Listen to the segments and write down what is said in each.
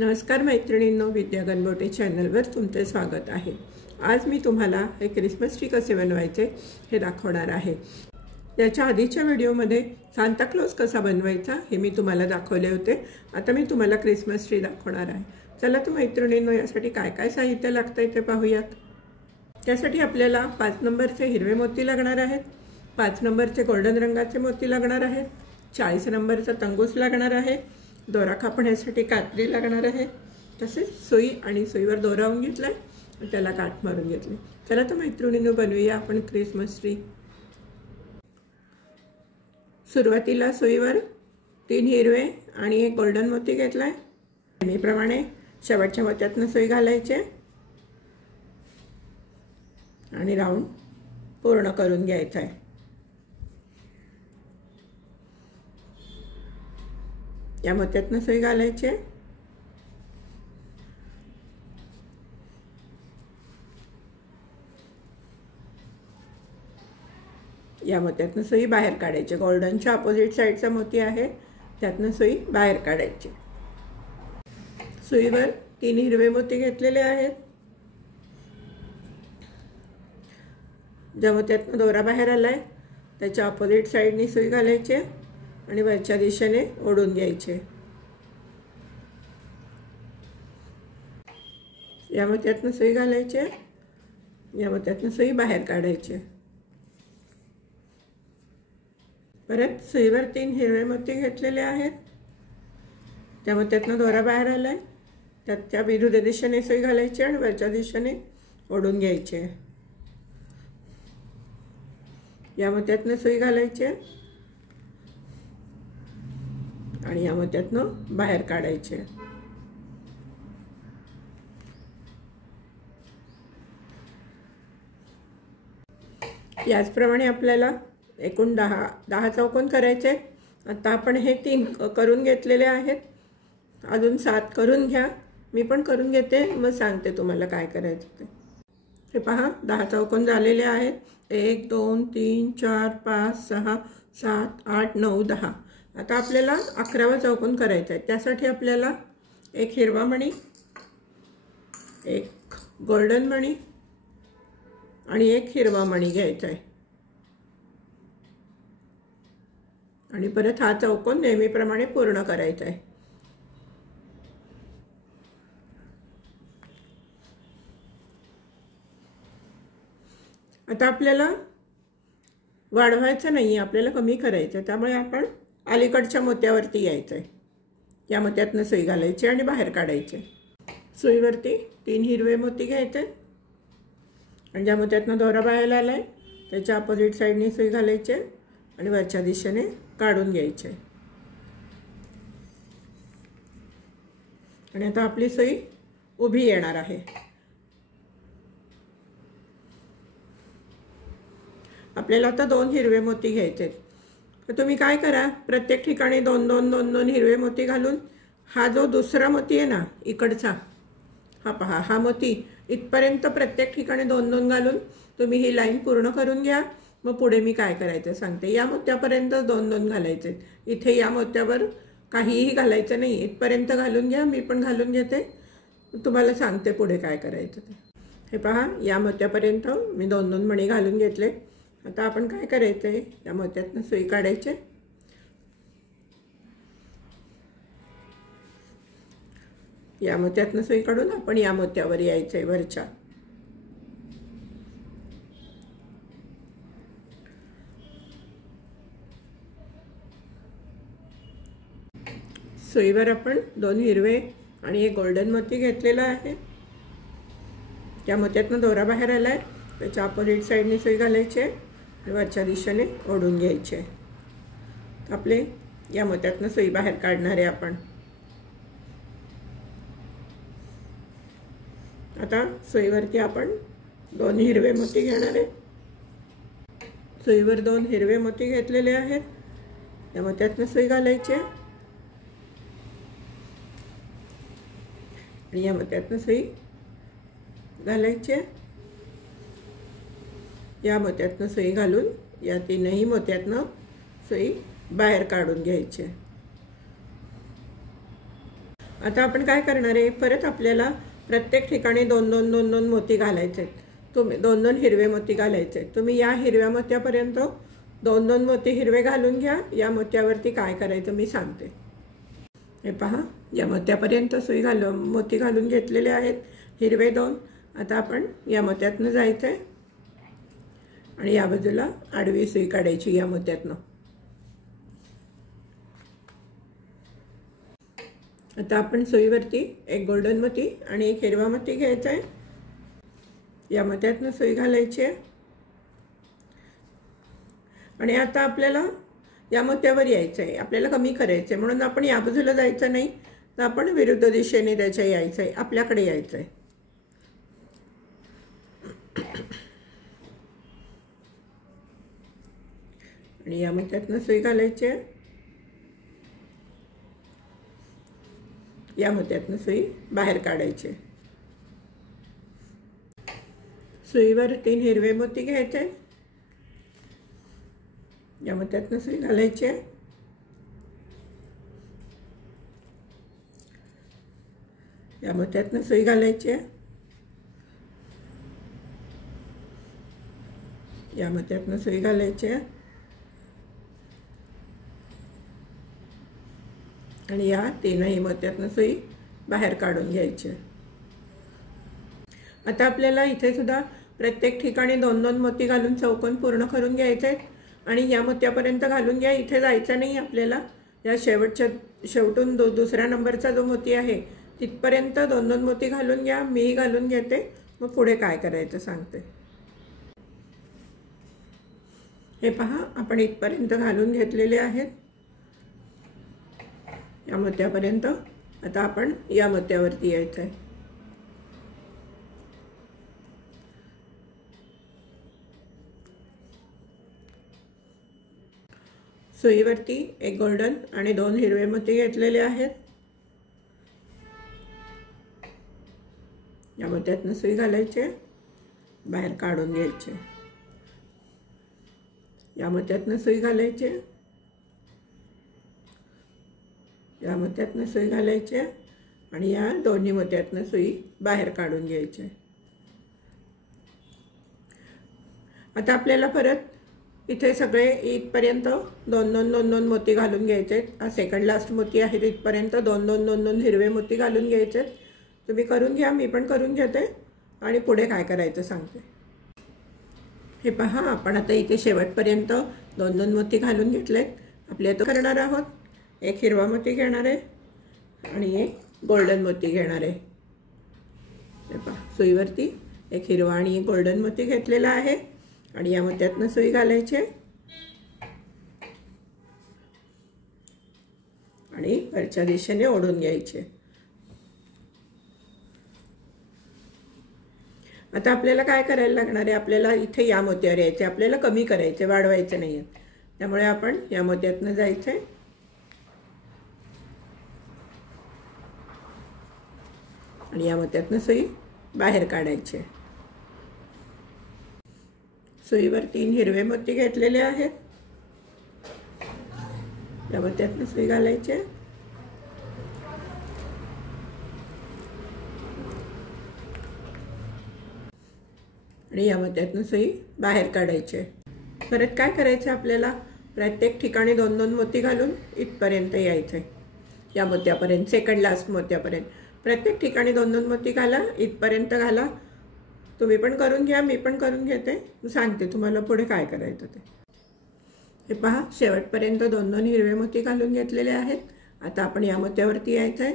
नमस्कार मैत्रिणींनो, विद्या गणबोटे चॅनलवर तुमचे स्वागत आहे। आज मी तुम्हाला हे क्रिसमस ट्री कसे बनवायचे हे दाखवणार आहे। याच्या आधीच्या व्हिडिओमध्ये सांता क्लॉज कसा बनवायचा हे मी तुम्हाला दाखवले होते। आता मी तुम्हाला क्रिसमस ट्री दाखवणार आहे। चला तर मैत्रिणींनो, यासाठी काय काय साहित्य लागतंय ते पाहूयात। त्यासाठी आपल्याला 5 नंबरचे हिरवे मोती लागणार आहेत, 5 नंबरचे गोल्डन रंगाचे मोती लागणार आहेत, 40 नंबरचा तंगूस लागणार आहे, दोरा कापण्यासाठी कात्री लागणार आहे, तसेच सुई आणि सुईवर दोरा लावून घेतलाय, त्याला काठ मारून घेतले। चला तर मैत्रिणींनो, बनवूया आपण क्रिसमस ट्री। सुरुवातीला सुईवर 3 हिरवे आणि 1 गोल्डन मोती घेतलाय। नेहमीप्रमाणे शेवटच्या मोत्यातून सुई घालायचे आणि राऊंड पूर्ण करून घ्यायचा आहे। या मोत्यातून सुई घालायची, या मोत्यातून सुई बाहेर काढायची। गोल्डनच्या अपोजिट साइडचा मोती आहे, त्यातून सुई बाहेर काढायची। सुईवर 3 हिरवे मोती घेतलेले आहेत। ज्या मोत्यातून दोरा बाहेर आलाय त्याच्या अपोजिट साइडनी सुई घालायची आणि वरच्या दिशेने ओढून घ्यायचे। या मोत्यातून सुई घालायचे, या मोत्यातून सुई बाहेर काढायचे। परत सुईवर 3 हिरवे मोती घेतलेले आहेत। त्या मोत्यातून दोरा बाहेर आलाय, त्या विरुद्ध दिशेने सुई घालायची आणि वरच्या दिशेने ओढून घ्यायचे। या मोत्यातून सुई घालायची आणि या मोत्यातून बाहेर काढायचे। याचप्रमाणे आपल्याला एकूण 10 चौकोन करायचे। आता आपण हे 3 करून घेतलेले आहेत, अजून 7 करून घ्या। मी पण करून घेते, मग सांगते तुम्हाला काय करायचं ते। हे पहा, 10 चौकोन झालेले आहेत। 1 2 3 4 5 6 7 8 9 10। आता आपल्याला 11वा चौकोन करायचा आहे। त्यासाठी आपल्याला 1 हिरवा मणी, 1 गोल्डन मणी आणि 1 हिरवा मणी घ्यायचा आहे आणि परत हा चौकोन नेहमीप्रमाणे पूर्ण करायचा आहे। आता आपल्याला वाढवायचं नाही, आपल्याला कमी करायचं, त्यामुळे आपण अलीकडच्या मोत्यावरती यायचं आहे। या मोत्यातून सुई घालायची आणि बाहेर काढायचे। सुईवरती 3 हिरवे मोती घ्यायचे आणि ज्या मोत्यातून दोरा बाहेर आलाय त्याच्या अपोजिट साइडने सुई घालायचे आणि वरच्या दिशेने काढून घ्यायचे। आणि आता आपली सुई उभी येणार आहे। आपल्याला आता 2 हिरवे मोती घ्यायचे। तर तुम्ही काय करा, प्रत्येक ठिकाणी 2 हिरवे मोती घालून हा जो दुसरा मोती आहे ना इकडचा, हा पहा, हा मोती इथपर्यंत प्रत्येक ठिकाणी 2 घालून तुम्ही ही लाईन पूर्ण करून घ्या। मग पुढे मी काय करायचं सांगते। या मोत्यापर्यंत 2 घालायचे, इथे या मोत्यावर काहीही घालायचं नाही, इथपर्यंत घालून घ्या। मी पण घालून घेते, तुम्हाला सांगते पुढे काय करायचं ते। हे पहा, या मोत्यापर्यंत मी 2 मणी घालून घेतले। आता आपण काय करायचं आहे, या मोत्यातून सुई काढायचे, या मोत्यातून सुई काढून आपण या मोत्यावर यायचं आहे वरच्या। सुईवर आपण 2 हिरवे आणि 1 गोल्डन मोती घेतलेला आहे। त्या मोत्यातून दोरा बाहेर आलाय, त्याच्या अपोजिट साइडने सुई घालायची आणि वरच्या दिशेने ओढून घ्यायचे। आपले या मोत्यातून सुई बाहेर काढणार आहे आपण। आता सुईवरती आपण 2 हिरवे मोती घेणार आहे। सुईवर 2 हिरवे मोती घेतलेले आहेत, या मोत्यातून सुई घालायची आणि या मोत्यातून सुई घालायची। या मोत्यातून सुई घालून या 3ही मोत्यातून सुई बाहेर काढून घ्यायची। आता आपण काय करणार आहे, परत आपल्याला प्रत्येक ठिकाणी 2-2 मोती घालायचे आहेत. तुम्ही 2-2 हिरवे मोती घालायचे. तुम्ही या हिरव्या मोत्यापर्यंत 2-2 मोती हिरवे घालून घ्या. या मोत्यावरती काय करायचं मी सांगते. हे पहा, या मोत्यापर्यंत मोती घालून घेतलेले आहेत हिरवे 2. आता आपण या मोत्यातनं जायचं आहे आणि या बाजूला आडवी सुई काढायची या मोत्यातनं. आता आपण सुईवरती एक गोल्डन मोती आणि एक हिरवा मोती घ्यायचा आहे. या मोत्यातनं सुई घालायची आहे आणि आता आपल्याला या मोत्यावर यायचं आहे. आपल्याला कमी करायचं आहे म्हणून आपण या बाजूला जायचं नाही, तर आपण विरुद्ध दिशेने त्याच्या यायचं आहे, आपल्याकडे यायचं आहे. आणि या मोत्यातनं सुई घालायची आहे. या मोत्यातनं सुई बाहेर काढायची. सुईवर 3 हिरवे मोती घ्यायचे. या मोत्यातनं सुई घालायची आहे. या मोत्यातनं सुई घालायची आहे. या मोत्यातनं सुई घालायची आहे आणि या 3ही मोत्यातनं सुई बाहेर काढून घ्यायची. आता आपल्याला इथे सुद्धा प्रत्येक ठिकाणी 2-2 मोती घालून चौकोन पूर्ण करून घ्यायचे आहेत आणि या मोत्यापर्यंत घालून घ्या. इथे जायचं नाही आपल्याला. या शेवटून दुसऱ्या नंबरचा जो मोती आहे तिथपर्यंत 2-2 मोती घालून घ्या. मीही घालून घेते, मग पुढे काय करायचं सांगते. हे पहा, आपण इथपर्यंत घालून घेतलेले आहेत या मोत्यापर्यंत. आता आपण या मोत्यावरती यायचं आहे. सुईवरती एक गोल्डन आणि 2 हिरवे मोती घेतलेले आहेत. या मोत्यातनं सुई घालायचे, बाहेर काढून घ्यायचे. या मोत्यातनं सुई घालायचे. या मोत्यातनं सुई घालायची आणि या दोन्ही मोत्यातनं सुई बाहेर काढून घ्यायची. आता आपल्याला परत इथे सगळे इथपर्यंत 2-2 मोती घालून घ्यायचे. हा सेकंड लास्ट मोती आहे, इथपर्यंत 2-2 हिरवे मोती घालून घ्यायचे. तुम्ही करून घ्या, मी पण करून घेते आणि पुढे काय करायचं सांगते. हे पहा, आपण आता इथे शेवटपर्यंत 2-2 मोती घालून घेतलेत. आपले आता करणार आहोत. एक हिरवा मोती घेणार आहे आणि एक गोल्डन मोती घेणार आहे. हे पहा, सुईवरती एक हिरवा आणि एक गोल्डन मोती घेतलेला आहे आणि या मोत्यातनं सुई घालायची आणि वरच्या दिशेने ओढून घ्यायचे. आता आपल्याला काय करायला लागणार आहे, आपल्याला इथे या मोत्यावर यायचे. आपल्याला कमी करायचे, वाढवायचे नाही आहे. त्यामुळे आपण या मोत्यातनं जायचं आहे आणि या मोत्यातनं सुई बाहेर काढायची. सुईवर 3 हिरवे मोती घेतलेले आहेत. या मोत्यातनं सुई घालायची आणि या मोत्यातनं सुई बाहेर काढायची. परत काय करायचं, आपल्याला प्रत्येक ठिकाणी 2-2 मोती घालून इथपर्यंत यायचं आहे. या मोत्यापर्यंत, सेकंड लास्ट मोत्यापर्यंत प्रत्येक ठिकाणी 2-2 मोती घाला, इथपर्यंत घाला. तुम्ही पण करून घ्या, मी पण करून घेते, सांगते तुम्हाला पुढे काय करायचं ते. हे पहा, शेवटपर्यंत 2-2 हिरवे मोती घालून घेतलेले आहेत. आता आपण या मोत्यावरती यायचं आहे.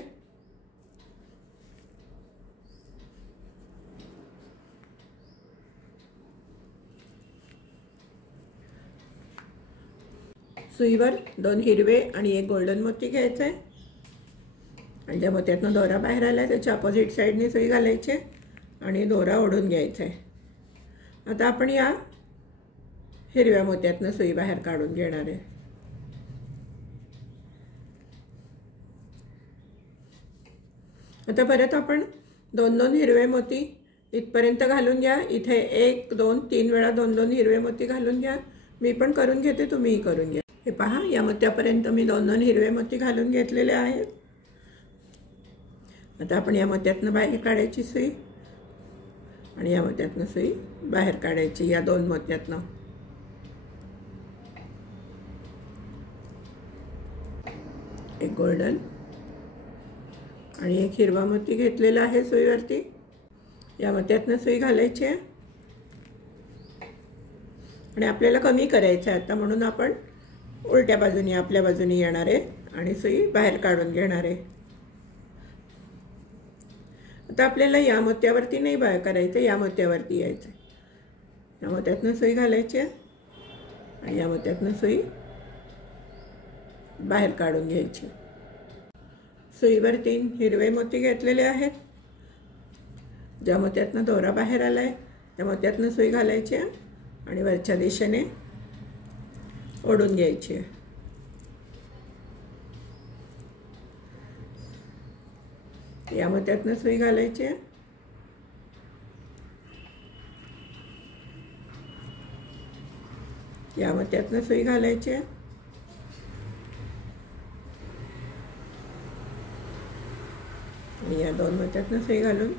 सुईवर 2 हिरवे आणि एक गोल्डन मोती घ्यायचं आहे आणि ज्या मोत्यातनं दोरा बाहेर आला त्याच्या अपोजिट साईडने सुई घालायची आणि दोरा ओढून घ्यायचा आहे. आता आपण या हिरव्या मोत्यातनं सुई बाहेर काढून घेणार आहे. आता परत आपण 2-2 हिरवे मोती इथपर्यंत घालून घ्या. इथे 1, 2, 3 वेळा 2-2 हिरवे मोती घालून घ्या. मी पण करून घेते, तुम्हीही करून घ्या. हे पहा, या मोत्यापर्यंत मी 2-2 हिरवे मोती घालून घेतलेले आहेत. आता आपण या मोत्यातनं बाहेर काढायची सुई आणि या मोत्यातनं सुई बाहेर काढायची, या दोन मोत्यातनं। एक गोल्डन आणि एक हिरवा मोती घेतलेला आहे सुईवरती। या मोत्यातनं सुई घालायची आहे आणि आपल्याला कमी करायचं आहे आता, म्हणून आपण उलट्या बाजूने आपल्या बाजूने येणार आहे आणि सुई बाहेर काढून घेणार आहे। आता आपल्याला या मोत्यावरती नाही बाहेर करायचं, या मोत्यावरती यायचं आहे। या मोत्यातनं सुई घालायची आहे आणि या मोत्यातनं सुई बाहेर काढून घ्यायची। सुईवर 3 हिरवे मोती घेतलेले आहेत। ज्या मोत्यातनं दोरा बाहेर आलाय त्या मोत्यातनं सुई घालायची आहे आणि वरच्या दिशेने ओढून घ्यायची आहे। या मोत्यातनं सुई घालायची आहे या मोत्यातनं सुई घालायची आहे आणि या दोन मोत्यातनं सुई घालून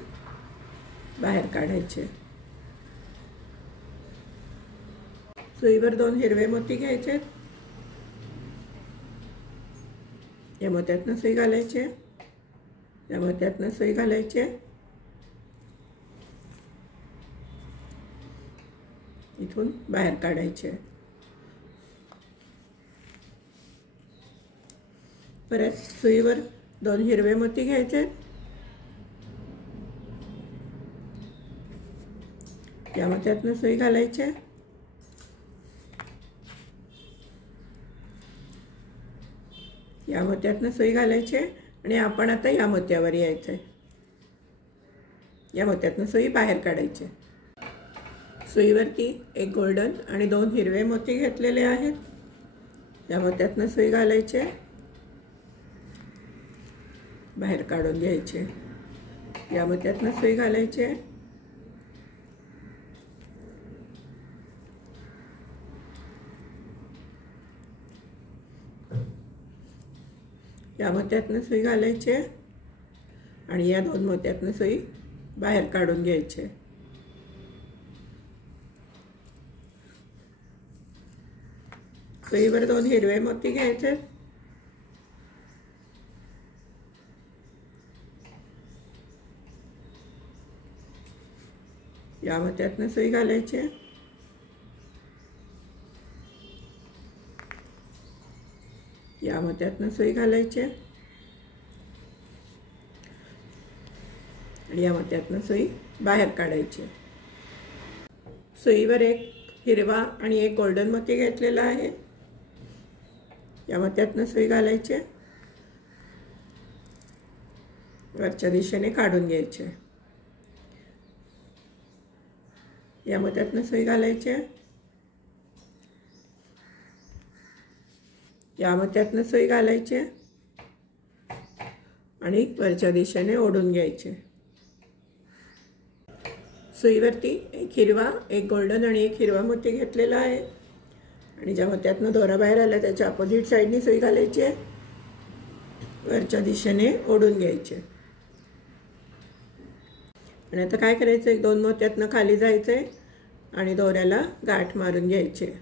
बाहेर काढायचे। सुईवर 2 हिरवे मोती घ्यायचे, या मोत्यातनं सुई घालायची आहे या मोत्यातनं सुई घालायची आहे, इथून बाहेर काढायचे। परत सुईवर 2 हिरवे मोती घ्यायचे, या मोत्यातनं सुई घालायची आहे या मोत्यातनं सुई घालायची आणि आपण आता या मोत्यावर यायचं आहे। या मोत्यातनं सुई बाहेर काढायची। सुईवरती एक गोल्डन आणि 2 हिरवे मोती घेतलेले आहेत। या मोत्यातनं सुई घालायची, बाहेर काढून घ्यायचे। या मोत्यातनं सुई घालायची, या मोत्यातनं सुई घालायची आणि या 2 मोत्यातनं सुई बाहेर काढून घ्यायचे। सुईवर 2 हिरवे मोती घ्यायचे, या मोत्यातनं सुई घालायची या मोत्यातनं सुई घालायची आणि या मोत्यातनं सुई बाहेर काढायची। सुईवर एक हिरवा आणि एक गोल्डन मोती घेतलेला आहे। या मोत्यातनं सुई घालायची, वरच्या दिशेने काढून घ्यायचे। या मोत्यातनं सुई घालायची, या मोत्यातनं सुई घालायची आणि वरच्या दिशेने ओढून घ्यायचे। सुईवरती एक हिरवा एक गोल्डन आणि एक हिरवा मोती घेतलेला आहे आणि ज्या मोत्यातनं दोरा बाहेर आला त्याच्या अपोजिट साईडनी सुई घालायची आहे, वरच्या दिशेने ओढून घ्यायचे। आणि आता काय करायचं, 1-2 मोत्यातनं खाली जायचंय आणि दोऱ्याला गाठ मारून घ्यायचे।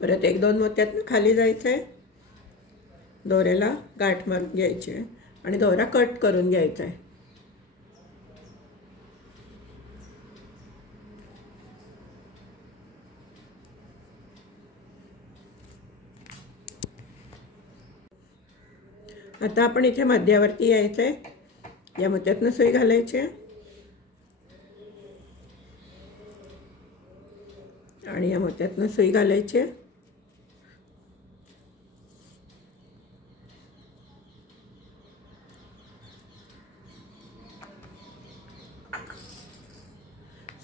परत 1-2 मोत्यातनं खाली जायचंय, दोऱ्याला गाठ मारून घ्यायची आणि दोरा कट करून घ्यायचा आहे। आता आपण इथे मध्यावरती यायचं आहे। या मोत्यातनं सुई घालायची आणि या मोत्यातनं सुई घालायची,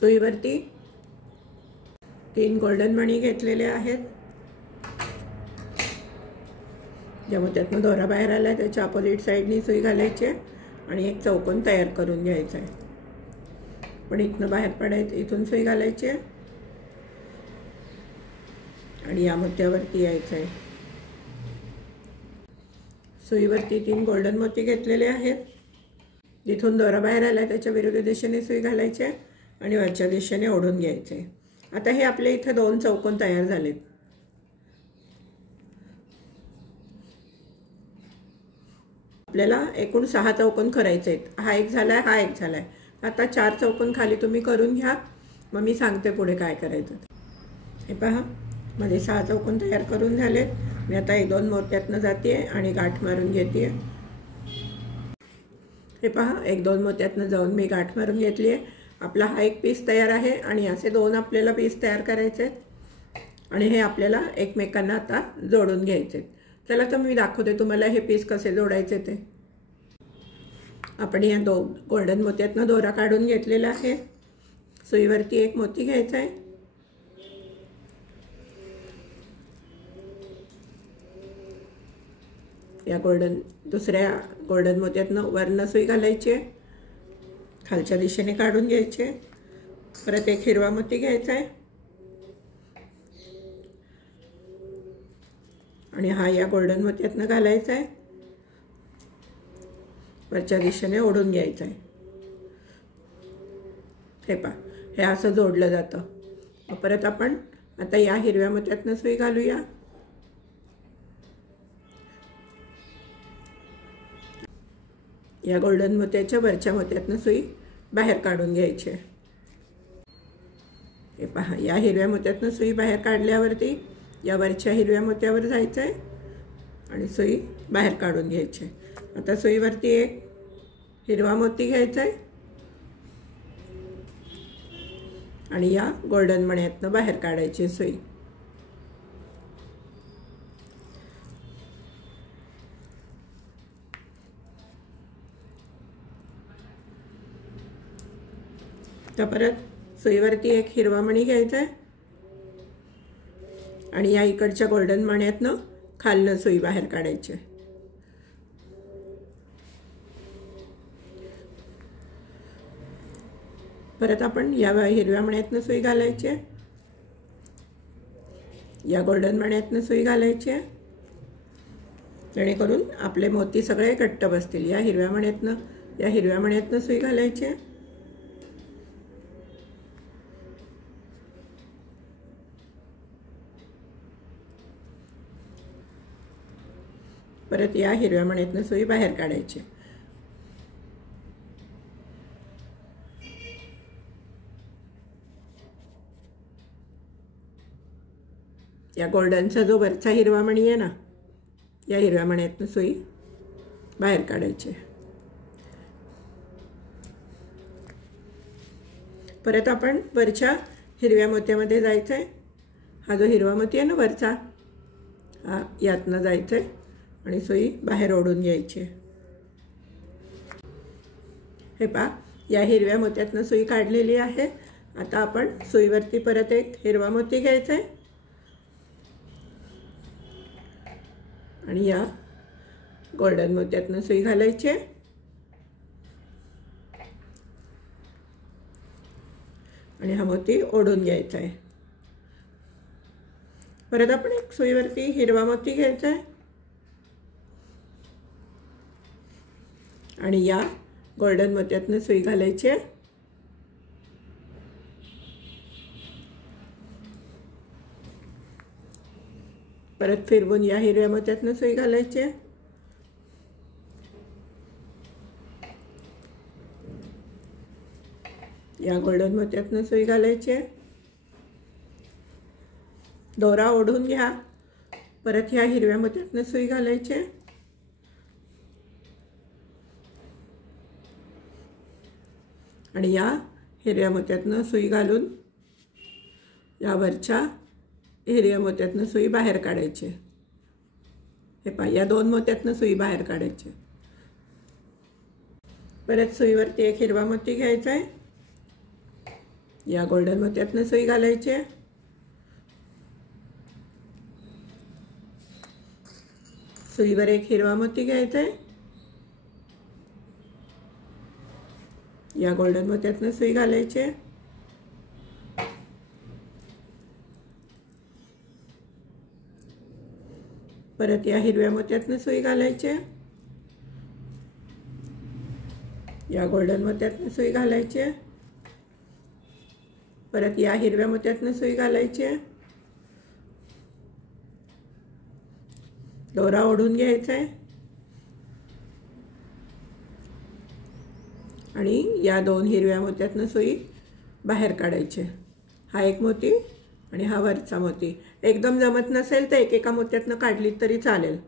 सुईवरती 3 गोल्डन मणी घेतलेले आहेत। ज्या मोत्यातनं दोरा बाहेर आला त्याच्या अपोजिट साईडनी सुई घालायची आणि एक चौकोन तयार करून घ्यायचा आहे। पण इथनं बाहेर पडायचं, इथून सुई घालायची आणि या मोत्यावरती यायचं आहे। सुईवरती 3 गोल्डन मोती घेतलेले आहेत। जिथून दोरा बाहेर आला त्याच्या विरुद्ध दिशेने सुई घालायची आहे आणि वरच्या दिशेने ओढून घ्यायचे आहे। आता हे आपले इथे 2 चौकोन तयार झालेत। आपल्याला एकूण 6 चौकोन करायचे आहेत। हा एक झालाय, हा एक झालाय। आता 4 चौकोन खाली तुम्ही करून घ्या, मग मी सांगते पुढे काय करायचं। हे पहा, माझे 6 चौकोन तयार करून झालेत। मी आता 1-2 मोत्यातनं जाते आणि गाठ मारून घेते। हे पहा, 1-2 मोत्यातनं जाऊन मी गाठ मारून घेतली आहे। आपला हा एक पीस तयार आहे आणि असे 2 आपल्याला पीस तयार करायचे आहेत आणि हे आपल्याला एकमेकांना आता जोडून घ्यायचे। चला तर मी दाखवते तुम्हाला हे पीस कसे जोडायचे ते। आपण या 2 गोल्डन मोत्यातनं दोरा काढून घेतलेला आहे। सुईवरती 1 मोती घ्यायचा आहे। या दुसऱ्या गोल्डन मोत्यातनं वरनं सुई घालायची आहे, खालच्या दिशेने काढून घ्यायचे। परत 1 हिरवा मोती घ्यायचा आहे आणि हा या गोल्डन मोत्यातनं घालायचा आहे, वरच्या दिशेने ओढून घ्यायचा आहे। हे पहा, हे असं जोडलं जातं। परत आपण आता या हिरव्या मोत्यातनं सुई घालूया। या गोल्डन मोत्याच्या वरच्या मोत्यातनं सुई बाहेर काढून घ्यायची। हे पहा, या हिरव्या मोत्यातनं सुई बाहेर काढल्यावरती या वरच्या हिरव्या मोत्यावर जायचं आहे आणि सुई बाहेर काढून घ्यायची। आता सुईवरती 1 हिरवा मोती घ्यायचा आहे आणि या गोल्डन मण्यातनं बाहेर काढायची सुई। तर परत सुईवरती 1 हिरवा मणी घ्यायचा आहे आणि या इकडच्या गोल्डन मण्यातनं खालनं सुई बाहेर काढायची। परत आपण या हिरव्या मण्यातनं सुई घालायची, या गोल्डन मण्यातनं सुई घालायची जेणेकरून आपले मोती सगळे घट्ट बसतील। या हिरव्या मण्यातनं सुई घालायची। परत या हिरव्या मण्यातनं सुई बाहेर काढायची। या गोल्डनचा जो वरचा हिरवा मणी आहे ना, या हिरव्या मण्यातनं सुई बाहेर काढायची। परत आपण वरच्या हिरव्या मोत्यामध्ये जायचं आहे। हा जो हिरवा मोती आहे ना वरचा, हा यातनं जायचं आहे आणि सुई बाहेर ओढून घ्यायची। हे पहा, या हिरव्या मोत्यातनं सुई काढलेली आहे। आता आपण सुईवरती परत 1 हिरवा मोती घ्यायचा आहे आणि या गोल्डन मोत्यातनं सुई घालायची आणि हा मोती ओढून घ्यायचा आहे। परत आपण 1 सुईवरती हिरवा मोती घ्यायचा आहे आणि या गोल्डन मोत्यातनं सुई घालायची। परत फिरवून या हिरव्या मोत्यातनं सुई घालायची। या गोल्डन मोत्यातनं सुई घालायची। दोरा ओढून घ्या। परत ह्या हिरव्या मोत्यातनं सुई घालायची आणि या हिरव्या मोत्यातनं सुई घालून या वरच्या हिरव्या मोत्यातनं सुई बाहेर काढायची। हे पहा, या 2 मोत्यातनं सुई बाहेर काढायची। परत सुईवरती 1 हिरवा मोती घ्यायचा आहे, या गोल्डन मोत्यातनं सुई घालायची। सुईवर 1 हिरवा मोती घ्यायचा आहे, या गोल्डन मोत्यातनं सुई घालायची। परत या हिरव्या मोत्यातनं सुई घालायची, या गोल्डन मोत्यातनं सुई घालायची, परत या हिरव्या मोत्यातनं सुई घालायची, दोरा ओढून घ्यायचा आहे आणि या दोन हिरव्या मोत्यातनं सुई बाहेर काढायची। हा एक मोती आणि हा वरचा मोती। एकदम जमत नसेल तर एकेका मोत्यातनं काढली तरी चालेल।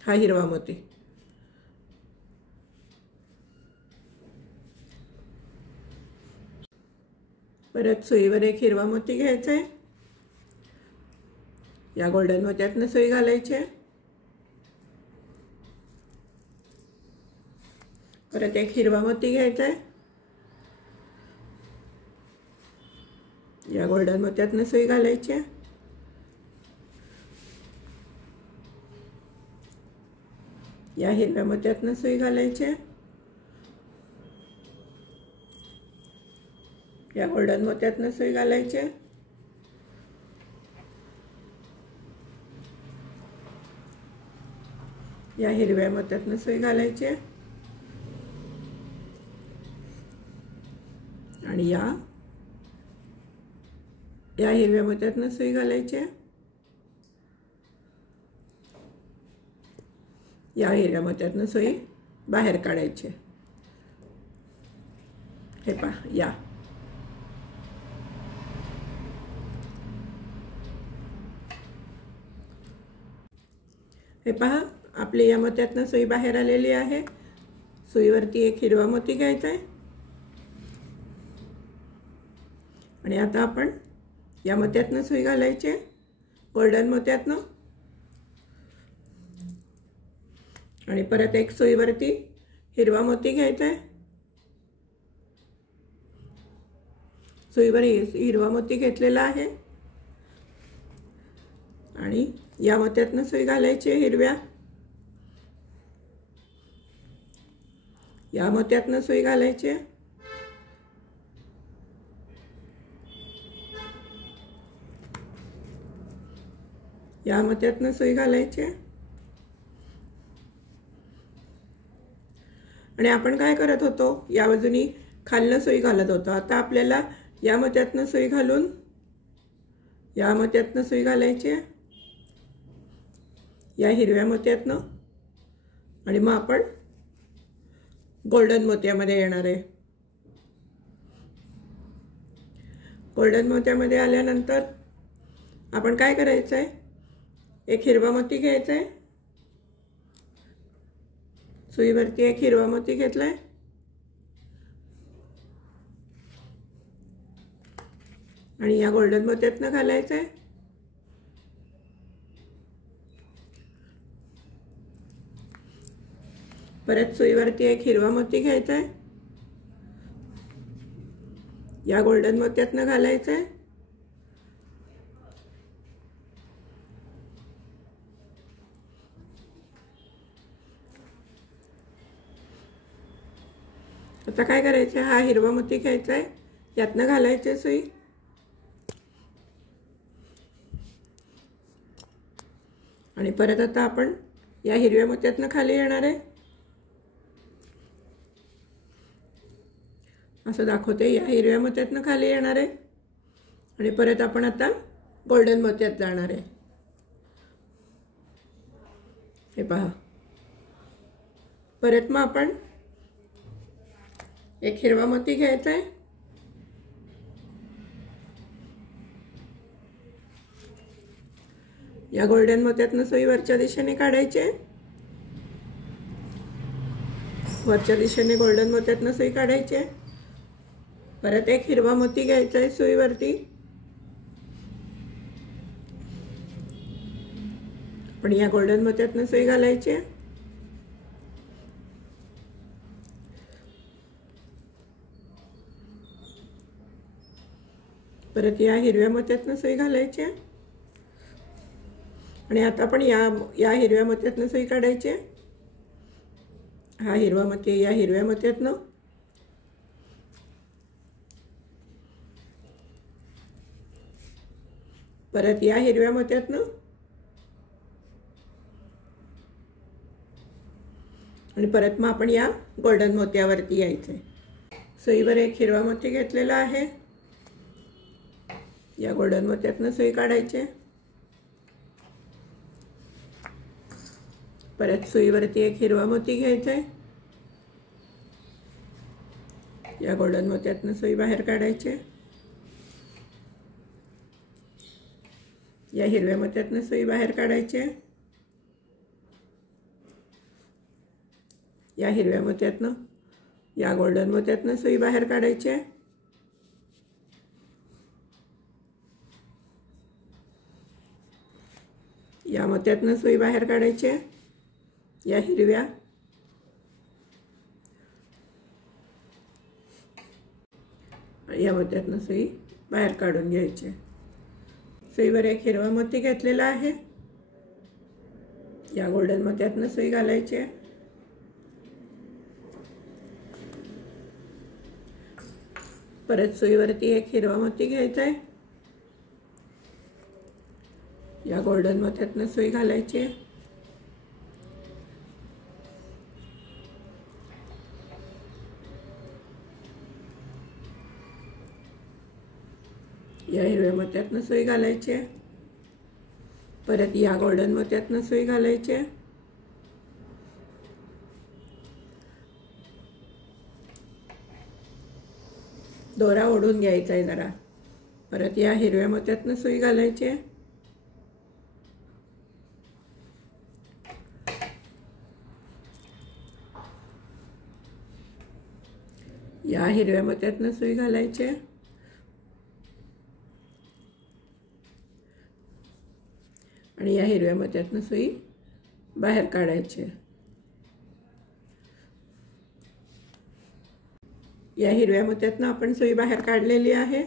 हा हिरवा मोती, परत सुईवर एक हिरवा मोती घ्यायचा आहे, या गोल्डन मोत्यातनं सुई घालायची, परत एक हिरवा मोती घ्यायचा आहे, या गोल्डन मोत्यातनं सुई घालायची, या हिरव्या मोत्यातनं सुई घालायची, या गोल्डन मोत्यातनं सुई घालायची, या हिरव्या मोत्यातनं सुई घालायची आणि या हिरव्या मोत्यातनं सुई घालायची, या हिरव्या मोत्यातनं सुई बाहेर काढायची। हे पहा, या हे पहा आपली या मोत्यातनं सुई बाहेर आलेली आहे। सुईवरती एक हिरवा मोती घ्यायचा आहे आणि आता आपण या मोत्यातनं सुई घालायची, गोल्डन मोत्यातनं, आणि परत एक सुईवरती हिरवा मोती घ्यायचा आहे। सुईवर हिरवा मोती घेतलेला आहे आणि या मोत्यातनं सुई घालायची हिरव्या, या मोत्यातनं सुई घालायची, या मोत्यातनं सुई घालायची आणि आपण काय करत होतो, या बाजूनी खालनं सुई घालत होतो। आता आपल्याला या मोत्यातनं सुई घालून या मोत्यातनं सुई घालायची, या हिरव्या मोत्यातनं, आणि मग आपण गोल्डन मोत्यामध्ये येणार आहे। गोल्डन मोत्यामध्ये आल्यानंतर आपण काय करायचं आहे, एक हिरवा मोती घ्यायचा आहे, सुईवरती एक हिरवा मोती घेतलाय आणि या गोल्डन मोत्यातनं घालायचं आहे, परत सुईवरती एक हिरवा मोती घ्यायचा आहे, या गोल्डन मोत्यातनं घालायचं आहे, आता काय करायचं, हा हिरवा मोती घ्यायचा आहे, यातनं घालायचे सुई आणि परत आता आपण या हिरव्या मोत्यातनं खाली येणार आहे। असं दाखवते, या हिरव्या मोत्यातनं खाली येणार आहे आणि परत आपण आता गोल्डन मोत्यात जाणार आहे। हे पहा, परत मग आपण एक हिरवा मोती घ्यायचा आहे, या गोल्डन मोत्यातनं सुई वरच्या दिशेने काढायची, वरच्या दिशेने गोल्डन मोत्यातनं सुई काढायची, परत एक हिरवा मोती घ्यायचा आहे सुईवरती, पण या गोल्डन मोत्यातनं सुई घालायची, परत या हिरव्या मोत्यातनं सुई घालायची आणि आता आपण या हिरव्या मोत्यातनं सुई काढायची, हा हिरवा मोती या हिरव्या मोत्यातनं, परत या हिरव्या मोत्यातनं आणि परत मग आपण या गोल्डन मोत्यावरती यायचं आहे। सुईवर एक हिरवा मोती घेतलेला आहे, या गोल्डन मोत्यातनं सुई काढायची। परत सुईवरती एक हिरवा मोती घ्यायचा आहे, या गोल्डन मोत्यातनं सुई बाहेर काढायची। या हिरव्या मोत्यातनं सुई बाहेर काढायची। या हिरव्या मोत्यातनं या गोल्डन मोत्यातनं सुई बाहेर काढायची। या मोत्यातनं सुई बाहेर काढायची, या हिरव्या। या मोत्यातनं सुई बाहेर काढून घ्यायची। सुईवर एक हिरवा मोती घेतलेला आहे, या गोल्डन मोत्यातनं सुई घालायची। परत सुईवरती एक हिरवा मोती घ्यायचा आहे, या गोल्डन मोत्यातनं सुई घालायची। या हिरव्या मोत्यातनं सुई घालायची। परत या गोल्डन मोत्यातनं सुई घालायची। दोरा ओढून घ्यायचा आहे जरा। परत या हिरव्या मोत्यातनं सुई घालायची। या हिरव्या मोत्यातनं सुई घालायची आणि या हिरव्या मोत्यातनं सुई बाहेर काढायची। या हिरव्या मोत्यातनं आपण सुई बाहेर काढलेली आहे।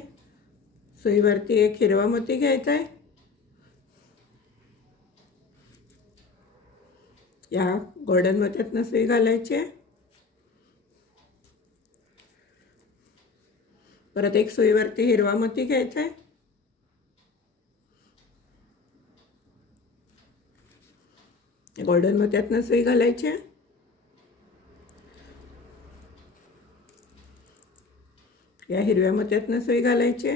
सुईवरती एक हिरवा मोती घ्यायचा आहे, या गोल्डन मोत्यातनं सुई घालायची। परत एक सुईवरती हिरवा मोती घ्यायचा आहे, गोल्डन मोत्यातनं सुई घालायची। या हिरव्या मोत्यातनं सुई घालायची।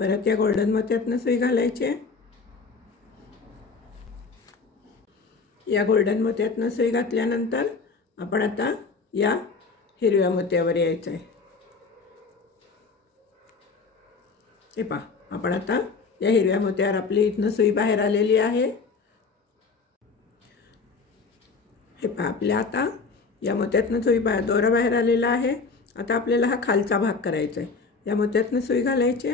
परत या गोल्डन मोत्यातनं सुई घालायची। या गोल्डन मोत्यातनं सुई घातल्यानंतर आपण आता या हिरव्या मोत्यावर यायचं आहे। हे पहा, आपण आता या हिरव्या मोत्यावर आपली इथनं सुई बाहेर आलेली आहे। हे पहा, आपल्या आता या मोत्यातनं सुई दोरा बाहेर आलेला आहे। आता आपल्याला हा खालचा भाग करायचा आहे। या मोत्यातनं सुई घालायची।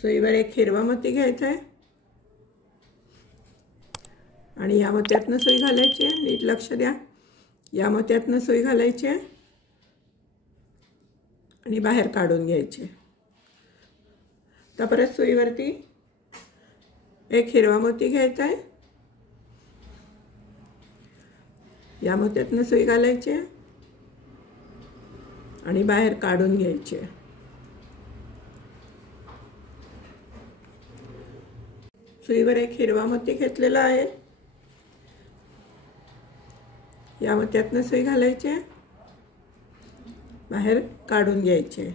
सुईवर एक हिरवा मोती घ्यायचा आहे आणि या मोत्यातनं सुई घालायची। नीट लक्ष द्या, या मोत्यातनं सुई घालायची आणि बाहेर काढून घ्यायची। तर परत सुईवरती एक हिरवा मोती घ्यायचा आहे, या मोत्यातनं सुई घालायची आणि बाहेर काढून घ्यायची। सुईवर एक हिरवा मोती घेतलेला आहे, या मोत्यातनं सुई घालायची, बाहेर काढून घ्यायचे।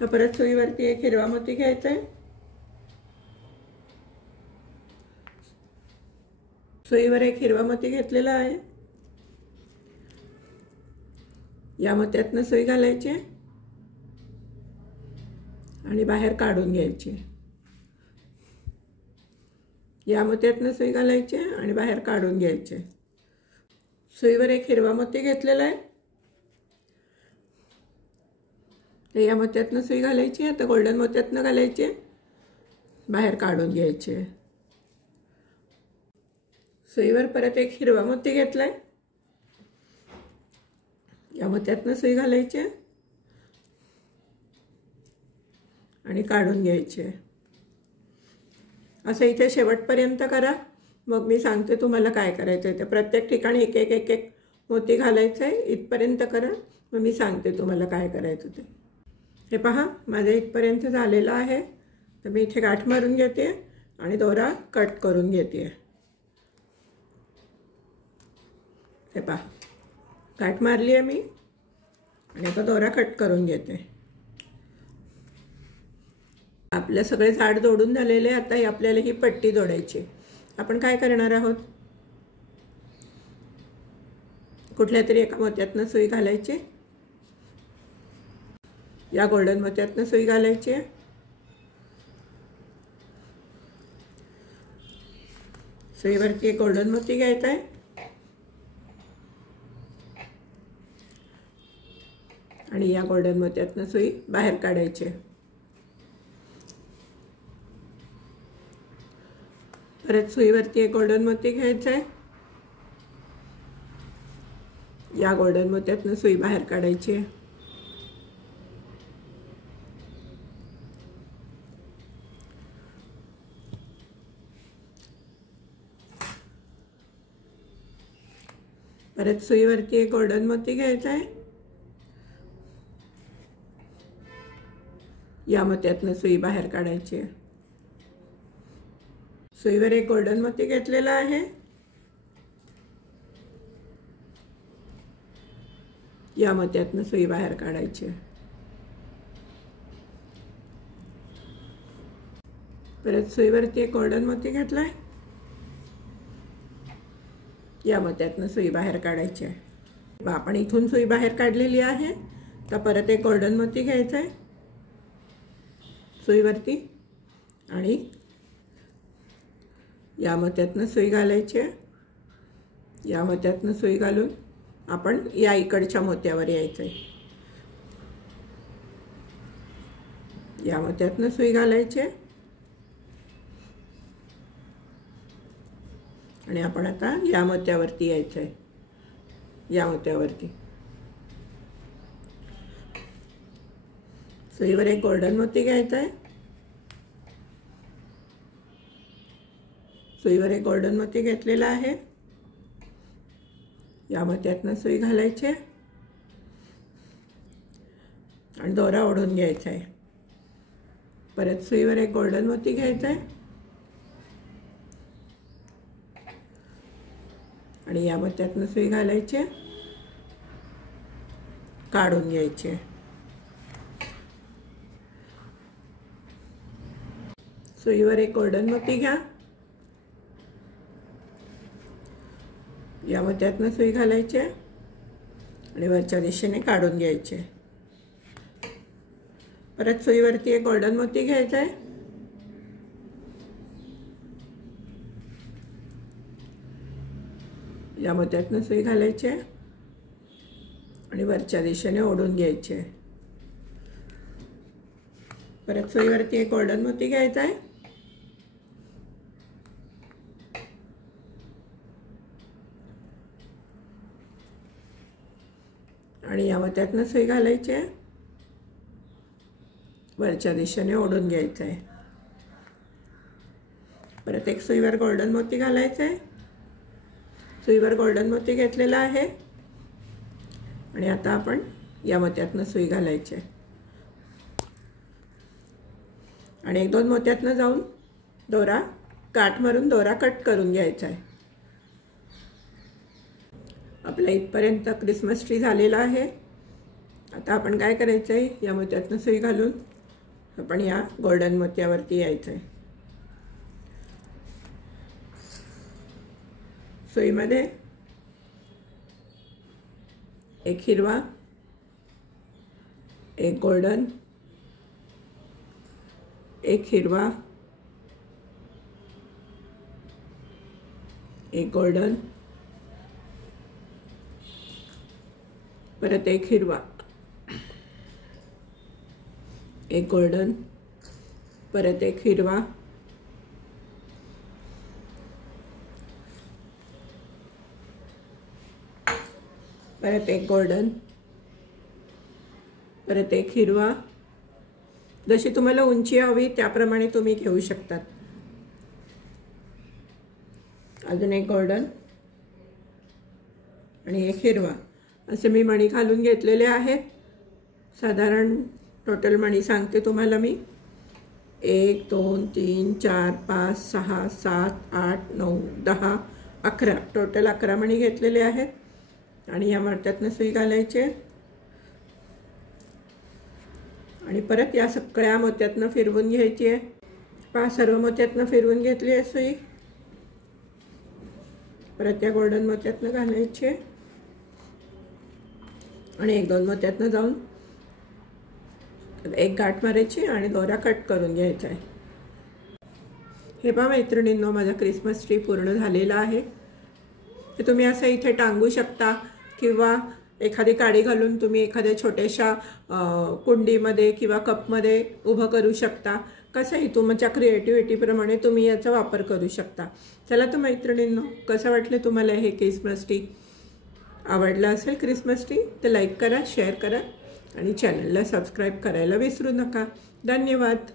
तर परत सुईवरती एक हिरवा मोती घ्यायचा आहे, सुईवर एक हिरवा मोती घेतलेला आहे, या मोत्यातनं सुई घालायची आणि बाहेर काढून घ्यायची। या मोत्यातनं सुई घालायची आणि बाहेर काढून घ्यायचे। सुईवर एक हिरवा मोती घेतलेला आहे, तर या मोत्यातनं सुई घालायची। आता गोल्डन मोत्यातनं घालायची, बाहेर काढून घ्यायचे। सुईवर परत एक हिरवा मोती घेतलाय, या मोत्यातनं सुई घालायची आणि काढून घ्यायचे। असं इथे शेवटपर्यंत करा, मग मी सांगते तुम्हाला काय करायचं आहे। ते प्रत्येक ठिकाणी एक एक एक एक मोती घालायचं आहे, इथपर्यंत करा, मग मी सांगते तुम्हाला काय करायचं ते। हे पहा माझे इथपर्यंत झालेलं आहे। तर मी इथे गाठ मारून घेते आणि दोरा कट करून घेते। हे पहा गाठ मारली आहे मी आणि आता दोरा कट करून घेते। आपले सगळे झाड जोडून झालेले। आता आपल्याला ही पट्टी जोडायची। आपण काय करणार आहोत, कुठल्या तरी एका मोत्यातनं सुई घालायची, या गोल्डन मोत्यातनं सुई घालायची, सुईवरती एक गोल्डन मोती घ्यायचा आहे आणि या गोल्डन मोत्यातनं सुई बाहेर काढायची। परत सुईवरती एक गोल्डन मोती घ्यायचा आहे, या गोल्डन मोत्यातनं सुई बाहेर काढायची। परत सुईवरती एक गोल्डन मोती घ्यायचा आहे, या मोत्यातनं सुई बाहेर काढायची। सुईवर एक गोल्डन मोती घेतलेला आहे, या मोत्यातनं सुई बाहेर काढायची। परत सुईवरती एक गोल्डन मोती घेतलाय, या मोत्यातनं सुई बाहेर काढायची आहे। आपण इथून सुई बाहेर काढलेली आहे। तर परत एक गोल्डन मोती घ्यायचा आहे सुईवरती आणि या मोत्यातनं सुई घालायची आहे। या मोत्यातनं सुई घालून आपण या इकडच्या मोत्यावर यायचं आहे। या मोत्यातनं सुई घालायची आहे आणि आपण आता या मोत्यावरती यायचं आहे, या मोत्यावरती। सुईवर एक गोल्डन मोती घ्यायचा आहे, सुईवर एक गोल्डन मोती घेतलेला आहे, या मोत्यातनं सुई घालायची आणि दोरा ओढून घ्यायचा आहे। परत सुईवर एक गोल्डन मोती घ्यायचा आहे आणि या मोत्यातनं सुई घालायची, काढून घ्यायची। सुईवर एक गोल्डन मोती घ्या, या मोत्यातनं सुई घालायची आणि वरच्या दिशेने काढून घ्यायचे। परत सुईवरती एक गोल्डन मोती घ्यायचा आहे, या मोत्यातनं सुई घालायची आणि वरच्या दिशेने ओढून घ्यायचे। परत सुईवरती एक गोल्डन मोती घ्यायचा आहे आणि या मोत्यातनं सुई घालायची, वरच्या दिशेने ओढून घ्यायचं आहे। परत एक सुईवर गोल्डन मोती घालायचं आहे, सुईवर गोल्डन मोती घेतलेला आहे आणि आता आपण या मोत्यातनं सुई घालायची आणि एक दोन मोत्यातनं जाऊन दोरा काठ मारून दोरा कट करून घ्यायचा आहे। आपल्या इथपर्यंत क्रिसमस ट्री झालेला आहे। आता आपण काय करायचं आहे, या मोत्यातनं सुई घालून आपण या गोल्डन मोत्यावरती यायचं आहे। सुईमध्ये एक हिरवा, एक गोल्डन, एक हिरवा, एक गोल्डन, परत एक हिरवा, एक गोल्डन, परत एक हिरवा, परत एक गोल्डन, परत एक हिरवा। जशी तुम्हाला उंची हवी त्याप्रमाणे तुम्ही घेऊ शकतात। अजून एक गोल्डन आणि एक हिरवा असे मी मणी घालून घेतलेले आहेत। साधारण टोटल मणी सांगते तुम्हाला मी. 1 2 3 4 5 6 7 8 9 10 11 टोटल 11 मणी घेतलेले आहेत आणि या मडक्यातनं सुई घालायची आणि परत या सगळ्या मोत्यातनं फिरवून घ्यायची आहे. पहा सर्व मोत्यातनं फिरवून घेतली आहे सुई. परत या गोल्डन मोत्यातनं घालायची आहे आणि 1-2 मोत्यातनं जाऊन एक गाठ मारायची आणि दोरा कट करून घ्यायचा आहे. हे पहा मैत्रिणींनो, माझा क्रिसमस ट्री पूर्ण झालेला आहे. हे तुम्ही असं इथे टांगू शकता किंवा एखादी काडी घालून तुम्ही एखाद्या छोट्याशा कुंडीमध्ये किंवा कपमध्ये उभं करू शकता. कसंही तुमच्या क्रिएटिव्हिटीप्रमाणे तुम्ही याचा वापर करू शकता. चला तर मैत्रिणींनो, कसं वाटलं तुम्हाला हे क्रिसमस ट्री? आवडला असेल क्रिसमस ट्री तर लाईक करा, शेअर करा आणि चॅनलला सबस्क्राईब करायला विसरू नका. धन्यवाद.